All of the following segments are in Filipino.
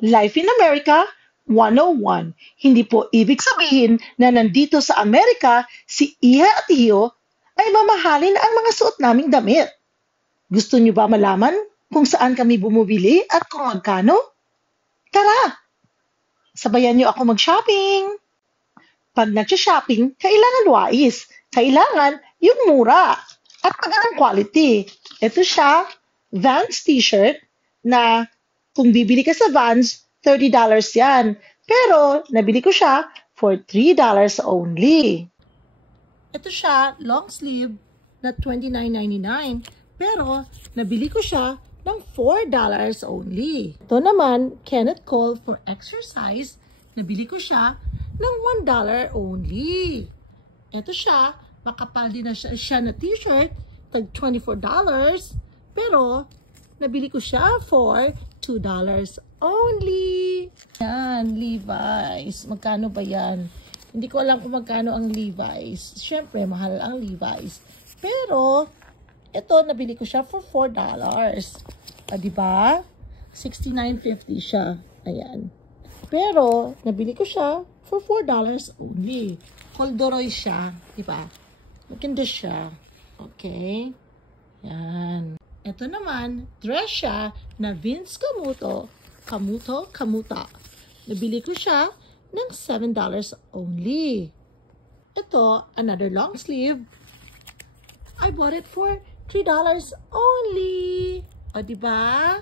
Life in America 101. Hindi po ibig sabihin na nandito sa Amerika si Iha at Iyo ay mamahalin ang mga suot naming damit. Gusto niyo ba malaman kung saan kami bumibili at kung magkano? Tara, sabayan niyo ako mag-shopping. Pag nag-shopping, kailangan wais. Kailangan yung mura at magandang quality. Ito siya, Vans t-shirt na kung bibili ka sa Vans, $30 yan. Pero nabili ko siya for $3 only. Ito siya, long sleeve na $29.99. Pero nabili ko siya ng $4 only. Ito naman, Kenneth Cole for exercise. Nabili ko siya ng $1 only. Ito siya, makapal din na siya na t-shirt, tag $24. Pero, nabili ko siya for $2 only. Yan, Levi's. Magkano ba yan? Hindi ko alam kung magkano ang Levi's. Siyempre, mahal ang Levi's. Pero, ito, nabili ko siya for $4. Diba? $69.50 siya. Ayan. Pero, nabili ko siya for $4 only. Corduroy siya. Diba? Maganda siya. Okay? Yan. Ito naman, dress siya na Vince Camuto. Nabili ko siya ng $7 only. Ito, another long sleeve. I bought it for $3 only. O, diba?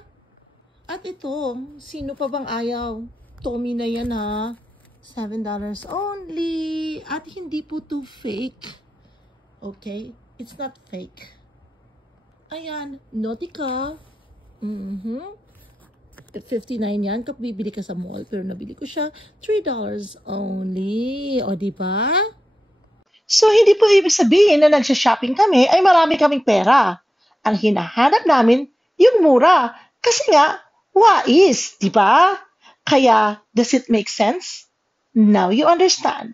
At ito, sino pa bang ayaw? Tommy na yan, ha? $7 only. At hindi po to fake. Okay? It's not fake. Ayan, Nautica. $59 yan kapag bibili ka sa mall. Pero nabili ko siya $3 only. O, diba? So, hindi po ibig sabihin na nagsha-shopping kami ay marami kaming pera. Ang hinahanap namin, yung mura. Kasi nga, wais, diba? Kaya, does it make sense? Now you understand.